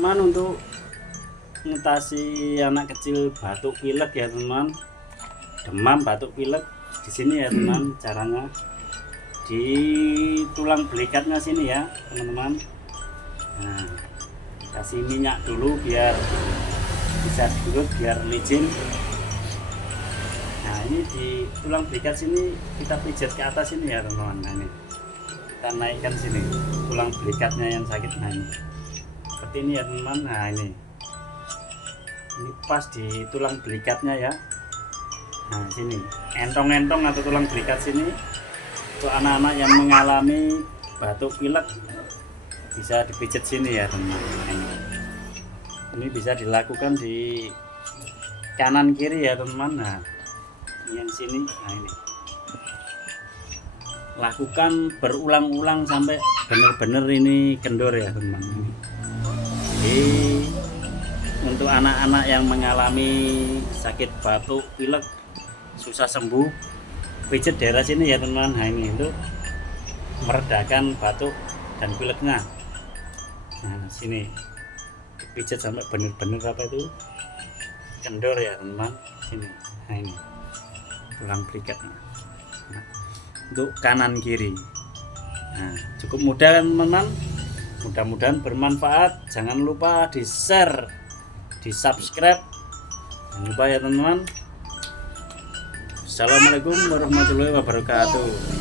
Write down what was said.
Untuk ngatasi anak kecil batuk pilek ya teman, demam batuk pilek di sini ya teman, caranya di tulang belikatnya sini ya teman-teman. Nah, kasih minyak dulu biar bisa diurut biar licin. Nah ini di tulang belikat sini kita pijat ke atas ini ya teman-teman. Nah, ini kita naikkan sini tulang belikatnya yang sakit. Nah ini seperti ini ya teman-teman. Nah ini pas di tulang belikatnya ya. Nah sini entong-entong atau tulang belikat sini untuk anak-anak yang mengalami batuk pilek bisa dipijat sini ya teman-teman. Ini bisa dilakukan di kanan kiri ya teman-teman. Nah yang sini, nah ini lakukan berulang-ulang sampai benar-benar ini kendor ya teman-teman. Jadi untuk anak-anak yang mengalami sakit batuk pilek susah sembuh, pijat daerah sini ya teman-teman. Nah ini untuk meredakan batuk dan pileknya. Nah sini pijat sampai benar-benar apa itu kendor ya teman-teman. Sini, nah ini tulang belikatnya. Nah, untuk kanan kiri. Nah cukup mudah kan teman-teman. Mudah-mudahan bermanfaat. Jangan lupa di share, di subscribe, jangan lupa ya teman-teman. Assalamualaikum warahmatullahi wabarakatuh.